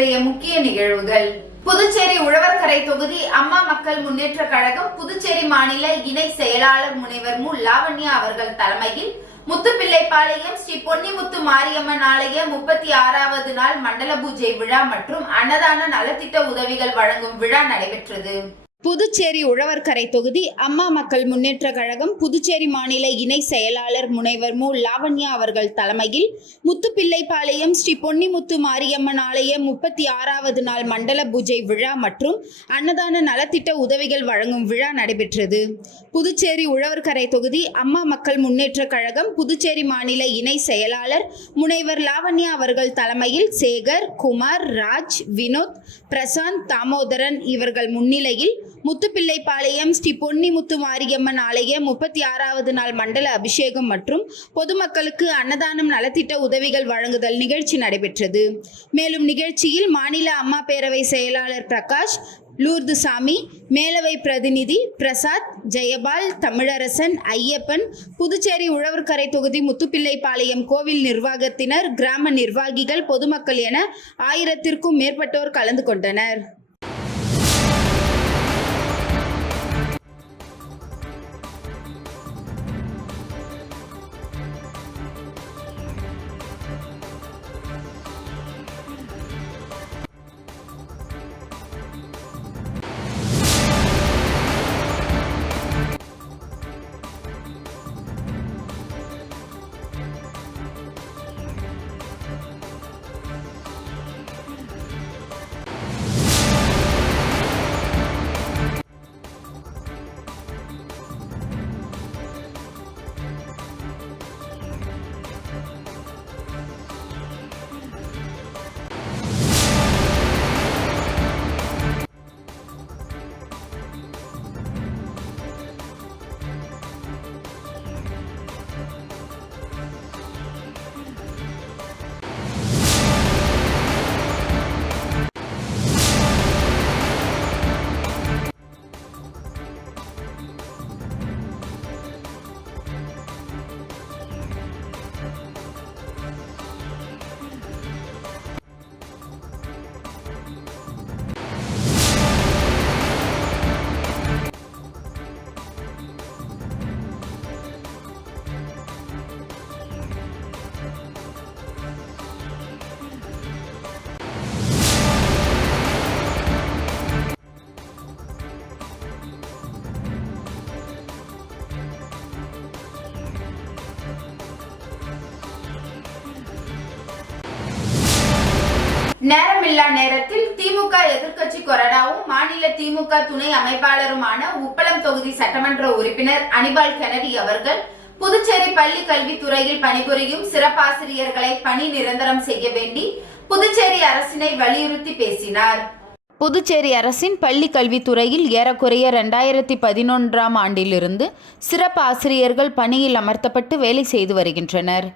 இன்றைய முக்கிய நிகழ்வுகள். புதுச்சேரி உழவர்கரை தொகுதி அம்மா மக்கள் முன்னேற்ற கழகம் புதுச்சேரி மாநில இணை செயலாளர் முனைவர் மு. லாவண்யா அவர்கள் தலைமையில் முத்துப்பிள்ளைப்பாளையம் ஸ்ரீ பொன்னிமுத்து மாரியம்மன் ஆலய 36வது நாள் மண்டல பூஜை விழா மற்றும் அன்னதான நலத்திட்ட உதவிகள் வழங்கும் விழா நடைபெற்றது. புதுச்சேரி உழவர்கரை தொகுதி அம்மா மக்கள் முன்னேற்ற கழகம் புதுச்சேரி மாநில இணை செயலாளர் முனைவர் மு. லாவண்யா அவர்கள் தலைமையில் முத்துப்பிள்ளைப்பாளையம் ஸ்ரீ பொன்னிமுத்து மாரியம்மன் ஆலய 36வது நாள் மண்டல பூஜை விழா மற்றும் அன்னதான நலத்திட்ட உதவிகள் வழங்கும் விழா நடைபெற்றது. புதுச்சேரி உழவர்கரை தொகுதி அம்மா மக்கள் முன்னேற்ற கழகம் புதுச்சேரி மாநில இணை செயலாளர் முனைவர் லாவண்யா அவர்கள் தலைமையில் சேகர், குமார், ராஜ், வினோத், பிரசாந்த், தாமோதரன் இவர்கள் முன்னிலையில் முத்துப்பிள்ளைப்பாளையம் ஸ்ரீ பொன்னிமுத்து மாரியம்மன் ஆலய 36வது நாள் மண்டல அபிஷேகம் மற்றும் பொதுமக்களுக்கு அன்னதானம் நலத்திட்ட உதவிகள் வழங்குதல் நிகழ்ச்சி நடைபெற்றது. மேலும் நிகழ்ச்சியில் மாநில அம்மா பேரவை செயலாளர் பிரகாஷ், லூர்துசாமி, மேலவை பிரதிநிதி பிரசாத், ஜெயபால், தமிழரசன், ஐயப்பன், புதுச்சேரி உழவர்கரை தொகுதி முத்துப்பிள்ளைப்பாளையம் கோவில் நிர்வாகத்தினர், கிராம நிர்வாகிகள், பொதுமக்கள் என 1000த்திற்கும் மேற்பட்டோர் கலந்து கொண்டனர். நேரமில்லா நேரத்தில் திமுக எதிர்க்கட்சி கொறடாவும் மாநில திமுக துணை அமைப்பாளருமான உப்பளம் தொகுதி சட்டமன்ற உறுப்பினர் அனிபால் கென்னடி அவர்கள் புதுச்சேரி பள்ளி கல்வித்துறையில் பணிபுரியும் சிறப்பாசிரியர்களை பணி நிரந்தரம் செய்ய வேண்டி புதுச்சேரி அரசினை வலியுறுத்தி பேசினார். புதுச்சேரி அரசின் பள்ளி கல்வித்துறையில் ஏறக்குறைய 2011ஆம் ஆண்டிலிருந்து சிறப்பு ஆசிரியர்கள் பணியில் அமர்த்தப்பட்டு வேலை செய்து வருகின்றனர்.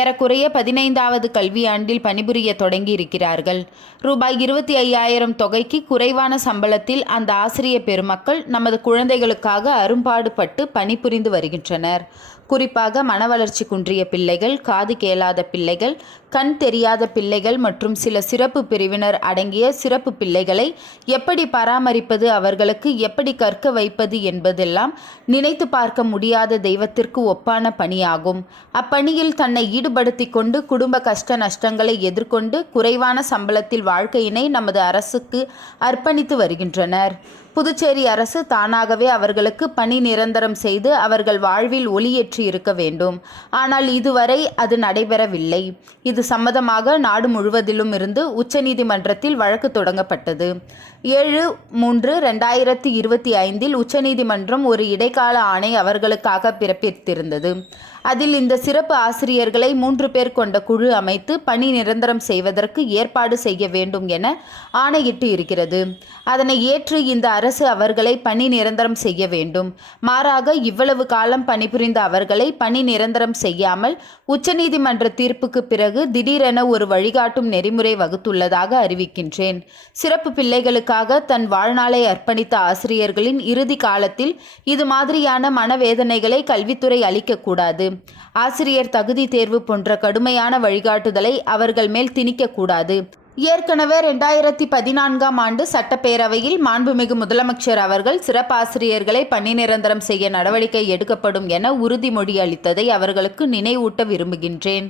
ஏறக்குறைய 15வது கல்வியாண்டில் பணிபுரிய தொடங்கி இருக்கிறார்கள். ரூபாய் 25,000 தொகைக்கு குறைவான சம்பளத்தில் அந்த ஆசிரியர் பெருமக்கள் நமது குழந்தைகளுக்காக அரும்பாடுபட்டு பணிபுரிந்து வருகின்றனர். குறிப்பாக மனவளர்ச்சி குன்றிய பிள்ளைகள், காது கேளாத பிள்ளைகள், கண் தெரியாத பிள்ளைகள் மற்றும் சில சிறப்பு பிரிவினர் அடங்கிய சிறப்பு பிள்ளைகளை எப்படி பராமரிப்பது, அவர்களுக்கு எப்படி கற்க வைப்பது என்பதெல்லாம் நினைத்து பார்க்க முடியாத தெய்வத்திற்கு ஒப்பான பணியாகும். அப்பணியில் தன்னை ஈடுபடுத்தி கொண்டு குடும்ப கஷ்ட நஷ்டங்களை எதிர்கொண்டு குறைவான சம்பளத்தில் வாழ்க்கையினை நமது அரசுக்கு அர்ப்பணித்து வருகின்றனர். புதுச்சேரி அரசு தானாகவே அவர்களுக்கு பணி நிரந்தரம் செய்து அவர்கள் வாழ்வில் ஒளியேற்றி இருக்க வேண்டும். ஆனால் இதுவரை அது நடைபெறவில்லை. இது சம்பந்தமாக நாடு முழுவதிலும் இருந்து உச்சநீதிமன்றத்தில் வழக்கு தொடங்கப்பட்டது. 7/3/2025 உச்சநீதிமன்றம் ஒரு இடைக்கால ஆணை அவர்களுக்காக பிறப்பித்திருந்தது. அதில் இந்த சிறப்பு ஆசிரியர்களை 3 பேர் கொண்ட குழு அமைத்து பணி நிரந்தரம் செய்வதற்கு ஏற்பாடு செய்ய வேண்டும் என ஆணையிட்டு இருக்கிறது. அதனை ஏற்று இந்த அரசு அவர்களை பணி நிரந்தரம் செய்ய வேண்டும். மாறாக இவ்வளவு காலம் பணிபுரிந்த அவர்களை பணி நிரந்தரம் செய்யாமல் உச்சநீதிமன்ற தீர்ப்புக்கு பிறகு திடீரென ஒரு வழிகாட்டும் நெறிமுறை வகுத்துள்ளதாக அறிவிக்கின்றேன். சிறப்பு பிள்ளைகளுக்காக தன் வாழ்நாளை அர்ப்பணித்த ஆசிரியர்களின் இறுதி காலத்தில் இது மாதிரியான மனவேதனைகளை கல்வித்துறை அளிக்கக்கூடாது. ஆசிரியர் தகுதி தேர்வு போன்ற கடுமையான வழிகாட்டுதலை அவர்கள் மேல் திணிக்கக்கூடாது. ஏற்கனவே 2014ஆம் ஆண்டு சட்டப்பேரவையில் மாண்புமிகு முதலமைச்சர் அவர்கள் சிறப்பாசிரியர்களை பணி நிரந்தரம் செய்ய நடவடிக்கை எடுக்கப்படும் என உறுதிமொழி அளித்ததை அவர்களுக்கு நினைவூட்ட விரும்புகின்றேன்.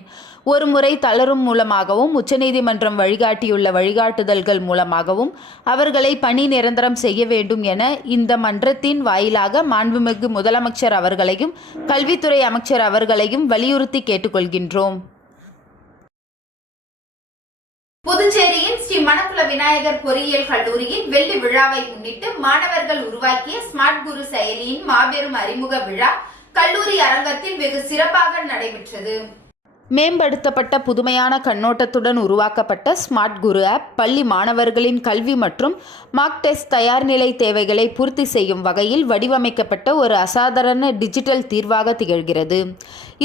ஒருமுறை தளரும் மூலமாகவும் உச்சநீதிமன்றம் வழிகாட்டியுள்ள வழிகாட்டுதல்கள் மூலமாகவும் அவர்களை பணி நிரந்தரம் செய்ய வேண்டும் என இந்த மன்றத்தின் வாயிலாக மாண்புமிகு முதலமைச்சர் அவர்களையும் கல்வித்துறை அமைச்சர் அவர்களையும் வலியுறுத்தி கேட்டுக்கொள்கின்றோம். புதுச்சேரியின் ஸ்ரீ மணக்குள விநாயகர் பொறியியல் கல்லூரியின் வெள்ளி விழாவை முன்னிட்டு மாணவர்கள் உருவாக்கிய ஸ்மார்ட் குரு செயலியின் மாபெரும் அறிமுக விழா கல்லூரி அரங்கத்தில் வெகு சிறப்பாக நடைபெற்றது. மேம்படுத்தப்பட்ட புதுமையான கண்ணோட்டத்துடன் உருவாக்கப்பட்ட ஸ்மார்ட் குரு ஆப் பள்ளி மாணவர்களின் கல்வி மற்றும் மார்க் டெஸ்ட் தயார்நிலை தேவைகளை பூர்த்தி செய்யும் வகையில் வடிவமைக்கப்பட்ட ஒரு அசாதாரண டிஜிட்டல் தீர்வாக திகழ்கிறது.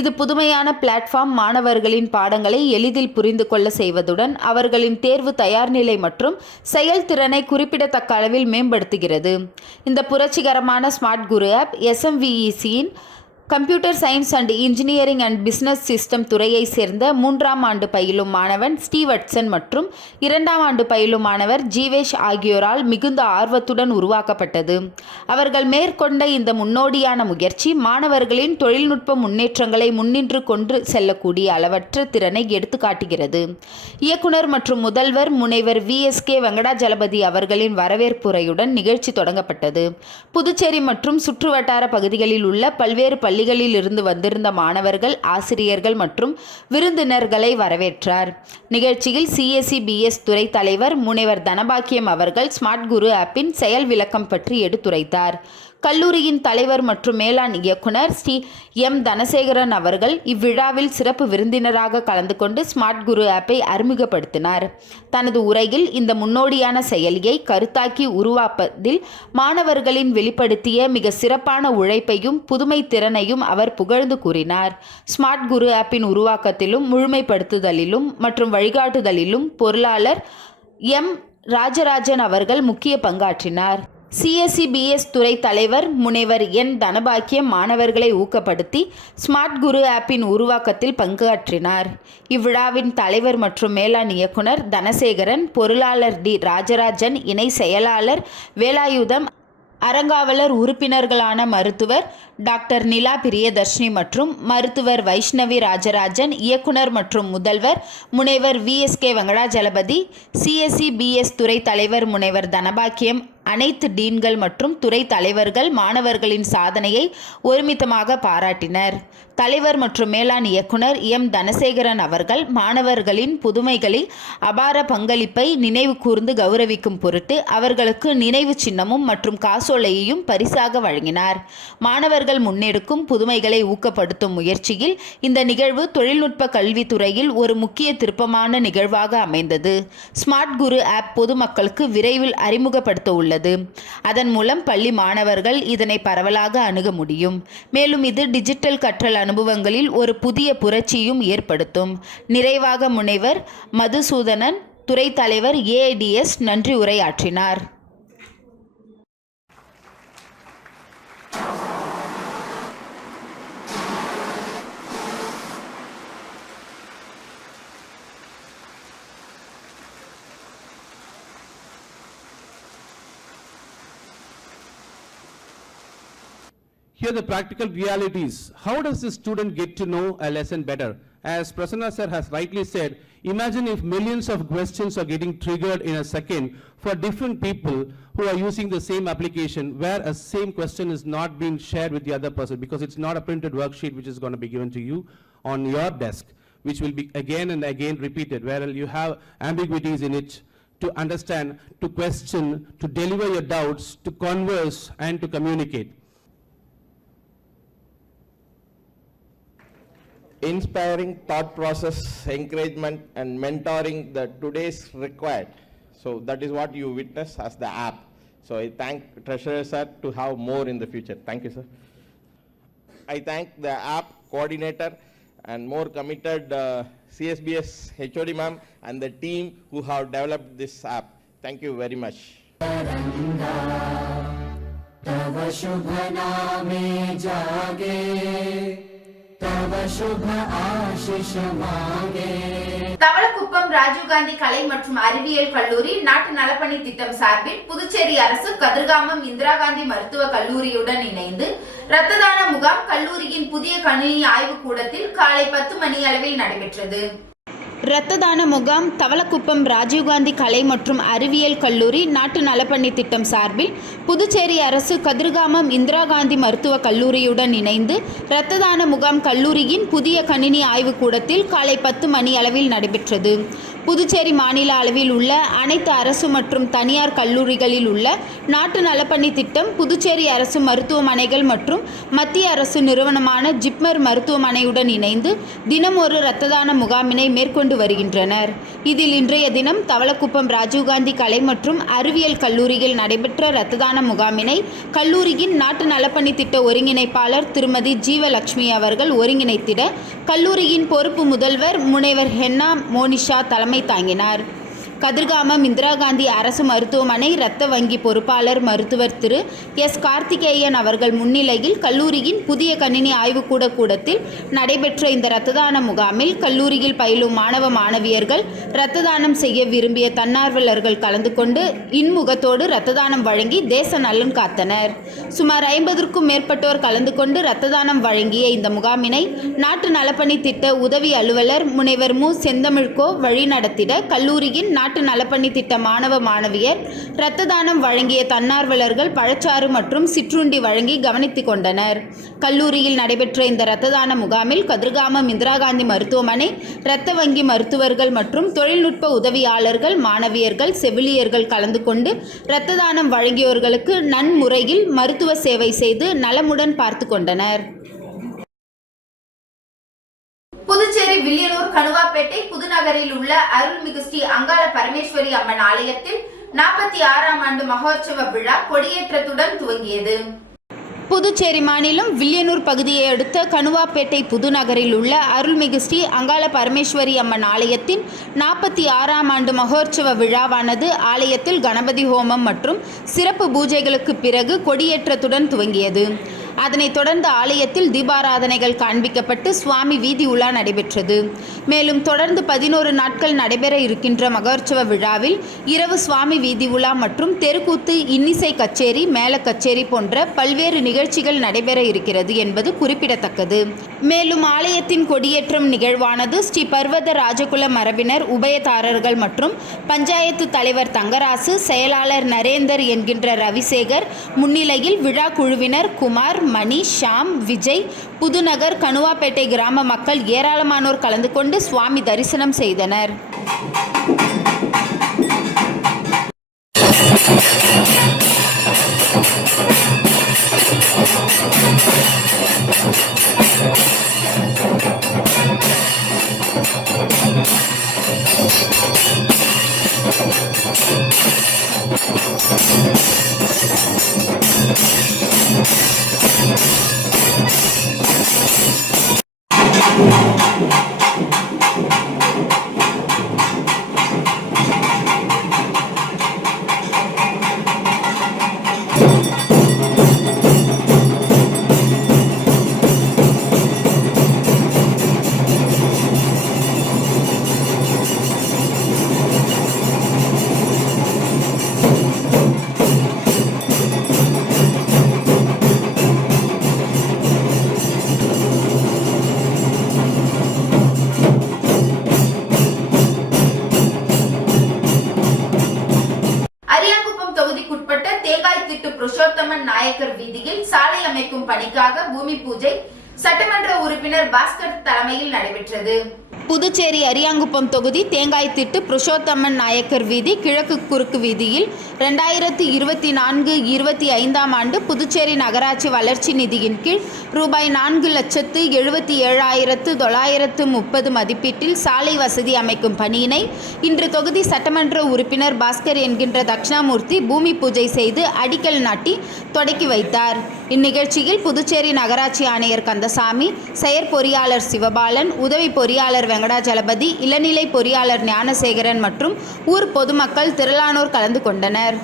இது புதுமையான பிளாட்ஃபார்ம் மாணவர்களின் பாடங்களை எளிதில் புரிந்து கொள்ள செய்வதுடன் அவர்களின் தேர்வு தயார்நிலை மற்றும் செயல்திறனை குறிப்பிடத்தக்க அளவில் மேம்படுத்துகிறது. இந்த புரட்சிகரமான ஸ்மார்ட் குரு ஆப் SMVECயின் computer science and engineering and business system துறையை சேர்ந்த 3ஆம் ஆண்டு பயிலும் மாணவன் ஸ்டீவர்ட்சன் மற்றும் 2ஆம் ஆண்டு பயிலும் மாணவர் ஜீவேஷ் ஆகியோரால் மிகுந்த ஆர்வத்துடன் உருவாக்கப்பட்டது. அவர்கள் மேற்கொண்ட இந்த முன்னோடியான முயற்சி மாணவர்களின் தொழில்நுட்ப முன்னேற்றங்களை முன்னின்று கொண்டு செல்லக்கூடிய அளவற்ற திறனை எடுத்துக்காட்டுகிறது. இயக்குனர் மற்றும் முதல்வர் முனைவர் VSK வெங்கடாஜலபதி அவர்களின் வரவேற்புரையுடன் நிகழ்ச்சி தொடங்கப்பட்டது. புதுச்சேரி மற்றும் சுற்றுவட்டார பகுதிகளில் உள்ள பல்வேறு பள்ளிகளில் இருந்து வந்திருந்த மாணவர்கள், ஆசிரியர்கள் மற்றும் விருந்தினர்களை வரவேற்றார். நிகழ்ச்சியில் CSEBS துறை தலைவர் முனைவர் தனபாக்கியம் அவர்கள் ஸ்மார்ட் குரு ஆப்பின் செயல் விளக்கம் பற்றி எடுத்துரைத்தார். கல்லூரியின் தலைவர் மற்றும் மேலாண் இயக்குனர் ஸ்ரீ M. தனசேகரன் அவர்கள் இவ்விழாவில் சிறப்பு விருந்தினராக கலந்து கொண்டு ஸ்மார்ட் குரு ஆப்பை அறிமுகப்படுத்தினார். தனது உரையில் இந்த முன்னோடியான செயலியை கருத்தாக்கி உருவாப்பதில் மாணவர்களின் வெளிப்படுத்திய மிக சிறப்பான உழைப்பையும் புதுமை திறனையும் அவர் புகழ்ந்து கூறினார். ஸ்மார்ட் குரு ஆப்பின் உருவாக்கத்திலும் முழுமைப்படுத்துதலிலும் மற்றும் வழிகாட்டுதலிலும் பொருளாளர் M. ராஜராஜன் அவர்கள் முக்கிய பங்காற்றினார். CSEBS துறை தலைவர் முனைவர் N. தனபாக்கியம் மாணவர்களை ஊக்கப்படுத்தி ஸ்மார்ட் குரு ஆப்பின் உருவாக்கத்தில் பங்காற்றினார். இவ்விழாவின் தலைவர் மற்றும் மேலாண் இயக்குனர் தனசேகரன், பொருளாளர் D. ராஜராஜன், இணை செயலாளர் வேலாயுதம், அறங்காவலர் உறுப்பினர்களான மருத்துவர் டாக்டர் நிலா பிரியதர்ஷினி மற்றும் மருத்துவர் வைஷ்ணவி ராஜராஜன், இயக்குனர் மற்றும் முதல்வர் முனைவர் VSK வெங்கடாஜலபதி, CSEBS துறை தலைவர் முனைவர் தனபாக்கியம், அனைத்து டீன்கள் மற்றும் துறை தலைவர்கள் மாணவர்களின் சாதனையை ஒருமித்தமாக பாராட்டினர். தலைவர் மற்றும் மேலாண் இயக்குனர் M. தனசேகரன் அவர்கள் மாணவர்களின் புதுமைகளில் அபார பங்களிப்பை நினைவு கூர்ந்து கௌரவிக்கும் பொருட்டு அவர்களுக்கு நினைவு சின்னமும் மற்றும் காசோலையையும் பரிசாக வழங்கினார். மாணவர்கள் முன்னெடுக்கும் புதுமைகளை ஊக்கப்படுத்தும் முயற்சியில் இந்த நிகழ்வு தொழில்நுட்ப கல்வித்துறையில் ஒரு முக்கிய திருப்பமான நிகழ்வாக அமைந்தது. ஸ்மார்ட் குரு ஆப் பொதுமக்களுக்கு விரைவில் அறிமுகப்படுத்த உள்ளது. அதன் மூலம் பள்ளி மாணவர்கள் இதனை பரவலாக அணுக முடியும். மேலும் இது டிஜிட்டல் கற்றல் அனுபவங்களில் ஒரு புதிய புரட்சியும் ஏற்படுத்தும். நிறைவாக முனைவர் மதுசூதனன், துறை தலைவர் AIDS நன்றி உரையாற்றினார். Here the practical realities. How does the student get to know a lesson better? As Prasanna sir has rightly said, imagine if millions of questions are getting triggered in a second for different people who are using the same application, where a same question is not being shared with the other person because it's not a printed worksheet which is going to be given to you on your desk, which will be again and again repeated, where you have ambiguities in it to understand, to question, to deliver your doubts, to converse and to communicate. Inspiring thought process, encouragement and mentoring that today's required. So that is what you witness as the app. So I thank Treasurer sir to have more in the future. Thank you, sir. I thank the app coordinator and more committed CSBS HOD ma'am and the team who have developed this app. Thank you very much. तव शुभ नामे जागे तव तव शुभ आशीष मांगे। தவளக்குப்பம் ராஜீவ்காந்தி கலை மற்றும் அறிவியல் கல்லூரி நாட்டு நலப்பணி திட்டம் சார்பில் புதுச்சேரி அரசு கதிர்காமம் இந்திரா காந்தி மருத்துவ கல்லூரியுடன் இணைந்து இரத்த தான முகாம் கல்லூரியின் புதிய கணினி ஆய்வு கூடத்தில் காலை 10 மணி அளவில் நடைபெற்றது. இரத்த தான முகாம் தவளக்குப்பம் ராஜீவ்காந்தி கலை மற்றும் அறிவியல் கல்லூரி நாட்டு நலப்பணி திட்டம் சார்பில் புதுச்சேரி அரசு கதிர்காமம் இந்திரா காந்தி மருத்துவ கல்லூரியுடன் இணைந்து இரத்த தான முகாம் கல்லூரியின் புதிய கணினி ஆய்வு கூடத்தில் காலை 10 மணி அளவில் நடைபெற்றது. புதுச்சேரி மாநில அளவில் உள்ள அனைத்து அரசு மற்றும் தனியார் கல்லூரிகளில் உள்ள நாட்டு நலப்பணி திட்டம் புதுச்சேரி அரசு மருத்துவமனைகள் மற்றும் மத்திய அரசு நிறுவனமான ஜிப்மர் மருத்துவமனையுடன் இணைந்து தினம் ஒரு இரத்த தான முகாமினை மேற்கொண்டு வருகின்றனர். இதில் இன்றைய தினம் தவளக்குப்பம் ராஜீவ்காந்தி கலை மற்றும் அறிவியல் கல்லூரியில் நடைபெற்ற இரத்த தான முகாமினை கல்லூரியின் நாட்டு நலப்பணி திட்ட ஒருங்கிணைப்பாளர் திருமதி ஜீவலட்சுமி அவர்கள் ஒருங்கிணைத்திட கல்லூரியின் பொறுப்பு முதல்வர் முனைவர் ஹென்னா மோனிஷா தலைமை தாங்கினார். கதிர்காமம் இந்திரா காந்தி அரசு மருத்துவமனை இரத்த வங்கி பொறுப்பாளர் மருத்துவர் திரு எஸ் கார்த்திகேயன் அவர்கள் முன்னிலையில் கல்லூரியின் புதிய கணினி ஆய்வுக்கூட கூடத்தில் நடைபெற்ற இந்த இரத்த தான முகாமில் கல்லூரியில் பயிலும் மாணவ மாணவியர்கள் இரத்த தானம் செய்ய விரும்பிய தன்னார்வலர்கள் கலந்து கொண்டு இன்முகத்தோடு இரத்த தானம் வழங்கி தேச நலன் காத்தனர். சுமார் 50க்கும் மேற்பட்டோர் கலந்து கொண்டு இரத்த தானம் வழங்கிய இந்த முகாமினை நாட்டு நலப்பணி திட்ட உதவி அலுவலர் முனைவர் மு செந்தமிழ்கோ வழிநடத்திட கல்லூரியின் நாட்டு நலப்பணி திட்ட மாணவ மாணவியர் இரத்த தானம் வழங்கிய தன்னார்வலர்கள் பழச்சாறு மற்றும் சிற்றுண்டி வழங்கி கவனித்துக் கொண்டனர். கல்லூரியில் நடைபெற்ற இந்த இரத்த தான முகாமில் கதிர்காமம் இந்திரா காந்தி மருத்துவமனை இரத்த வங்கி மருத்துவர்கள் மற்றும் தொழில்நுட்ப உதவியாளர்கள் மாணவியர்கள் செவிலியர்கள் கலந்து கொண்டு இரத்த தானம் வழங்கியோர்களுக்கு நன்முறையில் மருத்துவ சேவை செய்து நலமுடன் பார்த்து கொண்டனர். புதுச்சேரி வில்லியனூர் கணுவாப்பேட்டை புதுநகரில் உள்ள அருள்மிகு ஸ்ரீ அங்காள பரமேஸ்வரி அம்மன் ஆலயத்தில் 46ஆம் ஆண்டு மகோற்சவ விழா கொடியேற்றத்துடன் துவங்கியது. புதுச்சேரி மாநிலம் வில்லியனூர் பகுதியை அடுத்த கணுவாப்பேட்டை புதுநகரில் உள்ள அருள்மிகு ஸ்ரீ அங்காள பரமேஸ்வரி அம்மன் ஆலயத்தின் 46ஆம் ஆண்டு மகோற்சவ விழாவானது ஆலயத்தில் கணபதி ஹோமம் மற்றும் சிறப்பு பூஜைகளுக்கு பிறகு கொடியேற்றத்துடன் துவங்கியது. அதனைத் தொடர்ந்து ஆலயத்தில் தீபாராதனைகள் காண்பிக்கப்பட்டு சுவாமி வீதி உலா நடைபெற்றது. மேலும் தொடர்ந்து 11 நாட்கள் நடைபெற இருக்கின்ற மகோற்சவ விழாவில் இரவு சுவாமி வீதி உலா மற்றும் தெருக்கூத்து, இன்னிசை கச்சேரி, மேள கச்சேரி போன்ற பல்வேறு நிகழ்ச்சிகள் நடைபெற இருக்கிறது என்பது குறிப்பிடத்தக்கது. மேலும் ஆலயத்தின் கொடியேற்றம் நிகழ்வானது ஸ்ரீ பர்வத ராஜகுல மரபினர் உபயதாரர்கள் மற்றும் பஞ்சாயத்து தலைவர் தங்கராசு, செயலாளர் நரேந்தர் என்கின்ற ரவிசேகர் முன்னிலையில் விழா குழுவினர் குமார், மணி, ஷாம், விஜய், புதுநகர், கணுவாப்பேட்டை கிராம மக்கள் ஏராளமானோர் கலந்து கொண்டு சுவாமி தரிசனம் செய்தனர். புருஷோத்தமன் நாயக்கர் வீதியில் சாலை அமைக்கும் பணிக்காக பூமி பூஜை சட்டமன்ற உறுப்பினர் பாஸ்கர் தலைமையில் நடைபெற்றது. புதுச்சேரி அரியாங்குப்பம் தொகுதி தேங்காய்த்திட்டு புருஷோத்தமன் நாயக்கர் வீதி கிழக்கு குறுக்கு வீதியில் 2024-25ஆம் ஆண்டு புதுச்சேரி நகராட்சி வளர்ச்சி நிதியின் கீழ் ரூபாய் 4,77,930 மதிப்பீட்டில் சாலை வசதி அமைக்கும் பணியினை இன்று தொகுதி சட்டமன்ற உறுப்பினர் பாஸ்கர் என்கின்ற தட்சிணாமூர்த்தி பூமி பூஜை செய்து அடிக்கல் நாட்டி தொடக்கி வைத்தார். இந்நிகழ்ச்சியில் புதுச்சேரி நகராட்சி ஆணையர் கந்தசாமி, செயற்பொறியாளர் சிவபாலன், உதவி பொறியாளர் வெங்கடாஜலபதி, இளநிலை பொறியாளர் ஞானசேகரன் மற்றும் ஊர் பொதுமக்கள் திரளானோர் கலந்து கொண்டனர்.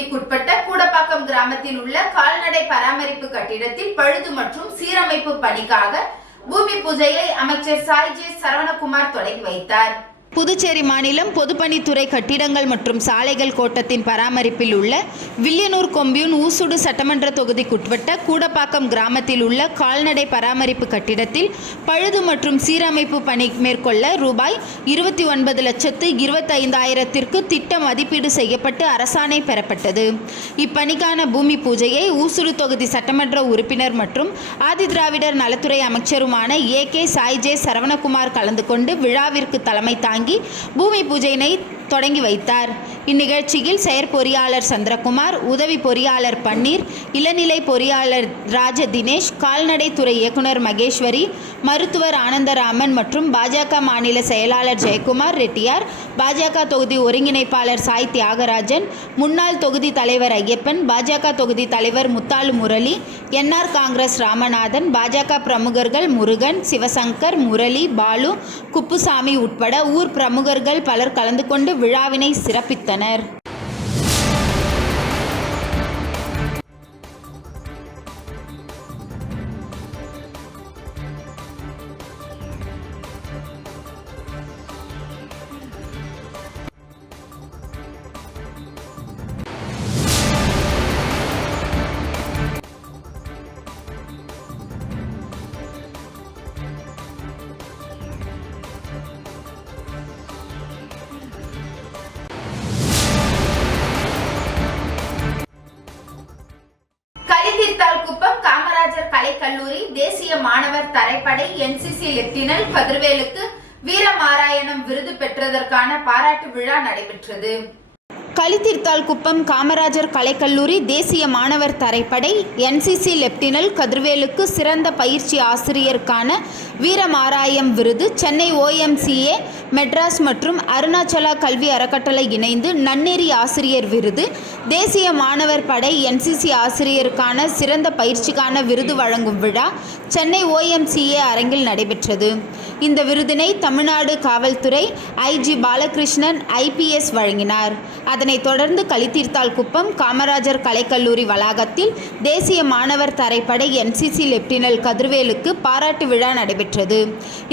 தொகுதிக்குட்பட்ட கூடப்பாக்கம் கிராமத்தில் உள்ள கால்நடை பராமரிப்பு கட்டிடத்தில் பழுது மற்றும் சீரமைப்பு பணிக்காக பூமி பூஜையை அமைச்சர் சாய் ஜே சரவணகுமார் தொடங்கி வைத்தார். புதுச்சேரி மாநிலம் பொதுப்பணித்துறை கட்டிடங்கள் மற்றும் சாலைகள் கோட்டத்தின் பராமரிப்பில் உள்ள வில்லியனூர் கொம்யூன் ஊசுடு சட்டமன்ற தொகுதிக்குட்பட்ட கூடப்பாக்கம் கிராமத்தில் உள்ள கால்நடை பராமரிப்பு கட்டிடத்தில் பழுது மற்றும் சீரமைப்பு பணி மேற்கொள்ள ரூபாய் 29,25,000 திட்ட மதிப்பீடு செய்யப்பட்டு அரசாணை பெறப்பட்டது. இப்பணிக்கான பூமி பூஜையை ஊசுடு தொகுதி சட்டமன்ற உறுப்பினர் மற்றும் ஆதிதிராவிடர் நலத்துறை அமைச்சருமான AK சாய் ஜே சரவணகுமார் கலந்து கொண்டு விழாவிற்கு தலைமை தாங்கி பூமி பூஜையினை தொடங்கி வைத்தார். இந்நிகழ்ச்சியில் செயற்பொறியாளர் சந்திரகுமார், உதவி பொறியாளர் பன்னீர், இளநிலை பொறியாளர் ராஜ தினேஷ், கால்நடைத்துறை இயக்குனர் மகேஸ்வரி, மருத்துவர் ஆனந்தராமன் மற்றும் பாஜக மாநில செயலாளர் ஜெயக்குமார் ரெட்டியார், பாஜக தொகுதி ஒருங்கிணைப்பாளர் சாய் தியாகராஜன், முன்னாள் தொகுதி தலைவர் ஐயப்பன், பாஜக தொகுதி தலைவர் முத்தாலு முரளி, NR காங்கிரஸ் ராமநாதன், பாஜக பிரமுகர்கள் முருகன், சிவசங்கர், முரளி, பாலு, குப்புசாமி உட்பட ஊர் பிரமுகர்கள் பலர் கலந்து கொண்டு விழாவினை சிறப்பித்தனர். குப்பம் காமராஜர் கலைக்கல்லூரி தேசிய மாணவர் தரைப்படை NCC லெப்டினன்ட் கதிர்வேலுக்கு வீரமாராயணம் விருது பெற்றதற்கான பாராட்டு விழா நடைபெற்றது. களித்தீர்த்தால் குப்பம் காமராஜர் கலைக்கல்லூரி தேசிய மாணவர் தரைப்படை NCC லெப்டினன்ட் கதிர்வேலுக்கு சிறந்த பயிற்சி ஆசிரியருக்கான வீரமாராயம் விருது சென்னை OMCA மெட்ராஸ் மற்றும் அருணாச்சலா கல்வி அறக்கட்டளை இணைந்து நன்னெறி ஆசிரியர் விருது, தேசிய மாணவர் படை NCC ஆசிரியருக்கான சிறந்த பயிற்சிக்கான விருது வழங்கும் விழா சென்னை OMCA அரங்கில் நடைபெற்றது. இந்த விருதினை தமிழ்நாடு காவல்துறை IG பாலகிருஷ்ணன் IPS வழங்கினார். அதனைத் தொடர்ந்து களித்தீர்த்தால் குப்பம் காமராஜர் கலைக்கல்லூரி வளாகத்தில் தேசிய மாணவர் தரைப்படை NCC லெப்டினன்ட் கதிர்வேலுக்கு பாராட்டு விழா நடைபெற்றது.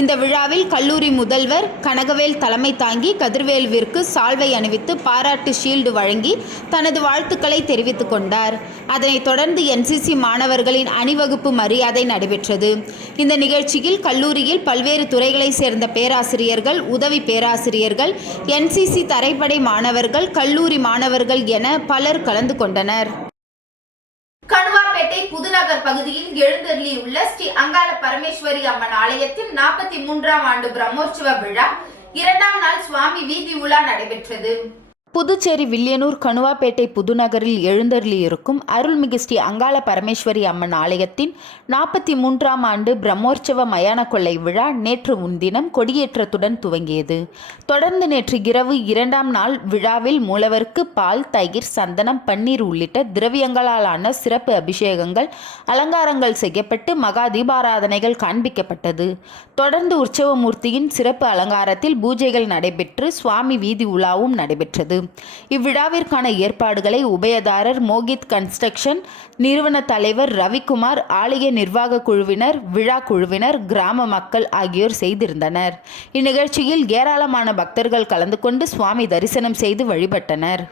இந்த விழாவில் கல்லூரி முதல்வர் கனகவேல் தலைமை தாங்கி கதிர்வேலுவிற்கு சால்வை அணிவித்து பாராட்டு ஷீல்டு வழங்கி தனது வாழ்த்துக்களை தெரிவித்துக் கொண்டார். அதனைத் தொடர்ந்து NCC மாணவர்களின் அணிவகுப்பு மரியாதை நடைபெற்றது. இந்த நிகழ்ச்சியில் கல்லூரியில் பல்வேறு துறைகளை சேர்ந்த பேராசிரியர்கள், உதவி பேராசிரியர்கள், NCC தரைப்படை மாணவர்கள், கல்லூரி மாணவர்கள் என பலர் கலந்து கொண்டனர். கணுவாப்பேட்டை புதுநகர் பகுதியில் எழுந்தருளியுள்ள ஸ்ரீ அங்காள பரமேஸ்வரி அம்மன் ஆலயத்தில் 43ஆம் ஆண்டு பிரம்மோற்சவ விழா 2ஆம் நாள் சுவாமி வீதி உலா நடைபெற்றது. புதுச்சேரி வில்லியனூர் கணுவாப்பேட்டை புதுநகரில் எழுந்தருளியிருக்கும் அருள்மிகு ஸ்ரீ அங்காள பரமேஸ்வரி அம்மன் ஆலயத்தின் 43ஆம் ஆண்டு பிரம்மோற்சவ மயான கொள்ளை விழா நேற்று முன்தினம் கொடியேற்றத்துடன் துவங்கியது. தொடர்ந்து நேற்று இரவு 2ஆம் நாள் விழாவில் மூலவருக்கு பால், தயிர், சந்தனம், பன்னீர் உள்ளிட்ட திரவியங்களாலான சிறப்பு அபிஷேகங்கள், அலங்காரங்கள் செய்யப்பட்டு மகா தீபாராதனைகள் காண்பிக்கப்பட்டது. தொடர்ந்து உற்சவமூர்த்தியின் சிறப்பு அலங்காரத்தில் பூஜைகள் நடைபெற்று சுவாமி வீதி உலாவும் நடைபெற்றது. இவ்விழாவிற்கான ஏற்பாடுகளை உபயதாரர் மோகித் கன்ஸ்ட்ரக்ஷன் நிறுவன தலைவர் ரவிக்குமார், ஆலய நிர்வாக குழுவினர், விழா குழுவினர், கிராம மக்கள் ஆகியோர் செய்திருந்தனர். இந்நிகழ்ச்சியில் ஏராளமான பக்தர்கள் கலந்து கொண்டு சுவாமி தரிசனம் செய்து வழிபட்டனர்.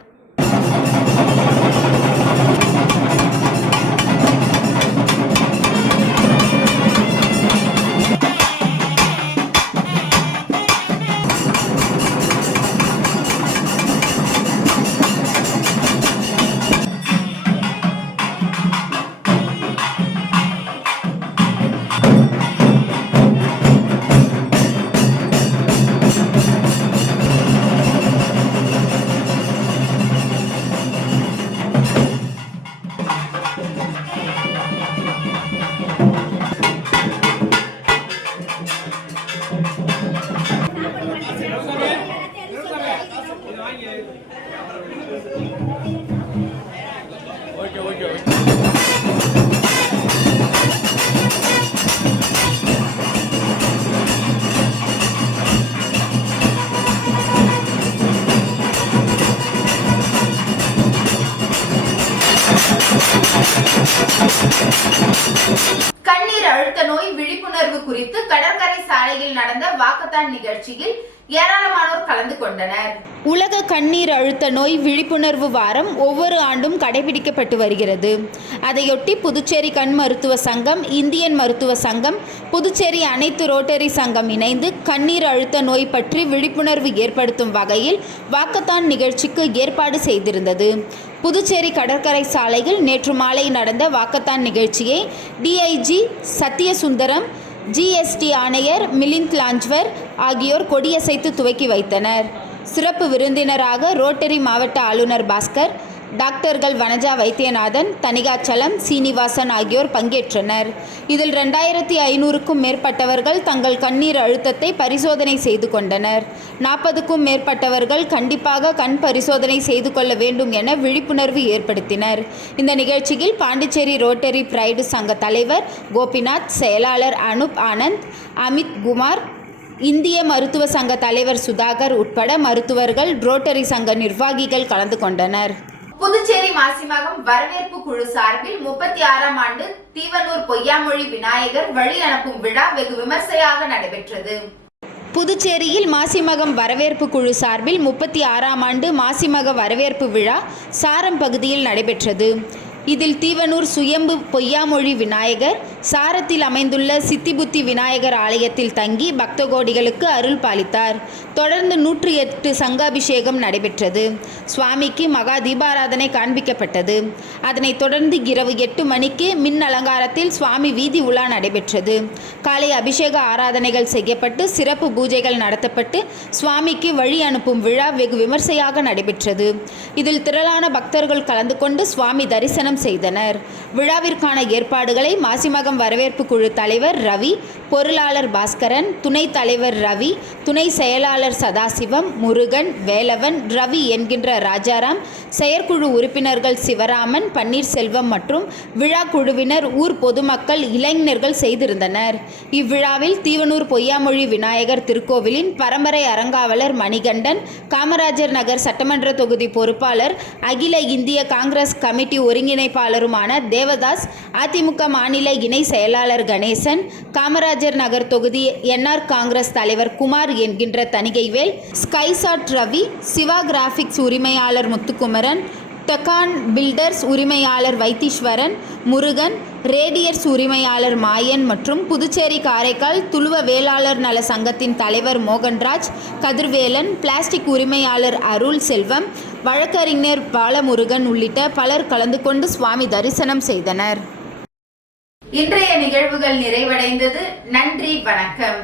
குறித்து கடற்கரை சாலையில் நடந்த வாக்கத்தான் நிகழ்ச்சியில் ஏராளமானோர் கலந்து கொண்டனர். உலக கண்ணீர் அழுத்த நோய் விழிப்புணர்வு வாரம் ஒவ்வொரு ஆண்டும் கடைபிடிக்கப்பட்டு வருகிறது. அதையொட்டி புதுச்சேரி கண் மருத்துவ சங்கம், இந்தியன் மருத்துவ சங்கம், புதுச்சேரி அனைத்து ரோட்டரி சங்கம் இணைந்து கண்ணீர் அழுத்த நோய் பற்றி விழிப்புணர்வு ஏற்படுத்தும் வகையில் வாக்கத்தான் நிகழ்ச்சிக்கு ஏற்பாடு செய்திருந்தது. புதுச்சேரி கடற்கரை சாலையில் நேற்று மாலை நடந்த வாக்கத்தான் நிகழ்ச்சியை டிஐஜி சத்யசுந்தரம், ஜிஎஸ்டி ஆணையர் மிலிந்த் லாஞ்ச்வர் ஆகியோர் கொடியசைத்து துவக்கி வைத்தனர். சிறப்பு விருந்தினராக ரோட்டரி மாவட்ட ஆளுநர் பாஸ்கர், டாக்டர்கள் வனஜா வைத்தியநாதன், தனிகாச்சலம், சீனிவாசன் ஆகியோர் பங்கேற்றனர். இதில் 2500க்கும் மேற்பட்டவர்கள் தங்கள் கண்ணீர் அழுத்தத்தை பரிசோதனை செய்து கொண்டனர். 40க்கும் மேற்பட்டவர்கள் கண்டிப்பாக கண் பரிசோதனை செய்து கொள்ள வேண்டும் என விழிப்புணர்வு ஏற்படுத்தினர். இந்த நிகழ்ச்சியில் பாண்டிச்சேரி ரோட்டரி பிரைடு சங்க தலைவர் கோபிநாத், செயலாளர் அனுப் ஆனந்த், அமித் குமார், இந்திய மருத்துவ சங்க தலைவர் சுதாகர் உட்பட மருத்துவர்கள், ரோட்டரி சங்க நிர்வாகிகள் கலந்து கொண்டனர். புதுச்சேரி மாசிமகம் வரவேற்பு குழு சார்பில் 36ஆம் ஆண்டு தீவனூர் பொய்யாமொழி விநாயகர் வழி அனுப்பும் விழா வெகு விமர்சையாக நடைபெற்றது. புதுச்சேரியில் மாசிமகம் வரவேற்பு குழு சார்பில் 36ஆம் ஆண்டு மாசிமக வரவேற்பு விழா சாரம் பகுதியில் நடைபெற்றது. இதில் தீவனூர் சுயம்பு பொய்யாமொழி விநாயகர், சாரத்தில் அமைந்துள்ள சித்திபுத்தி விநாயகர் ஆலயத்தில் தங்கி பக்த கோடிகளுக்கு அருள் பாலித்தார். தொடர்ந்து 108 சங்காபிஷேகம் நடைபெற்றது. சுவாமிக்கு மகா தீபாராதனை காண்பிக்கப்பட்டது. அதனைத் தொடர்ந்து இரவு 8 மணிக்கு மின் அலங்காரத்தில் சுவாமி வீதி உலா நடைபெற்றது. காலை அபிஷேக ஆராதனைகள் செய்யப்பட்டு சிறப்பு பூஜைகள் நடத்தப்பட்டு சுவாமிக்கு வழி அனுப்பும் விழா வெகு விமர்சையாக நடைபெற்றது. இதில் திரளான பக்தர்கள் கலந்து கொண்டு சுவாமி தரிசனம் செய்தனர். விழாவிற்கான ஏற்பாடுகளை மாசிமகம் வரவேற்பு குழு தலைவர் ரவி, பொருளாளர் பாஸ்கரன், துணைத் தலைவர் ரவி, துணை செயலாளர் சதாசிவம், முருகன், வேலவன், ரவி என்கின்ற ராஜாராம், செயற்குழு உறுப்பினர்கள் சிவராமன், பன்னீர்செல்வம் மற்றும் விழா குழுவினர், ஊர் பொதுமக்கள், இளைஞர்கள் செய்திருந்தனர். இவ்விழாவில் தீவனூர் பொய்யாமொழி விநாயகர் திருக்கோவிலின் பரம்பரை அறங்காவலர் மணிகண்டன், காமராஜர் நகர் சட்டமன்ற தொகுதி பொறுப்பாளர், அகில இந்திய காங்கிரஸ் கமிட்டி ஒருங்கிணைப்பாளருமான தேவதாஸ், அதிமுக மாநில இணை செயலாளர் கணேசன், காமராஜர் நகர் தொகுதி என்ஆர் காங்கிரஸ் தலைவர் குமார் என்கின்ற தணிகைவேல், ஸ்கைசாட் ரவி, சிவா கிராபிக்ஸ் உரிமையாளர் முத்துக்குமரன், டெக்கான் பில்டர்ஸ் உரிமையாளர் வைத்தீஸ்வரன், முருகன், ரேடியர்ஸ் உரிமையாளர் மாயன் மற்றும் புதுச்சேரி காரைக்கால் துளுவ வேளாளர் நல சங்கத்தின் தலைவர் மோகன்ராஜ், கதிர்வேலன், பிளாஸ்டிக் உரிமையாளர் அருள் செல்வம், வழக்கறிஞர் பாலமுருகன் உள்ளிட்ட பலர் கலந்து கொண்டு சுவாமி தரிசனம் செய்தனர். இன்றைய நிகழ்வுகள் நிறைவடைந்தது. நன்றி, வணக்கம்.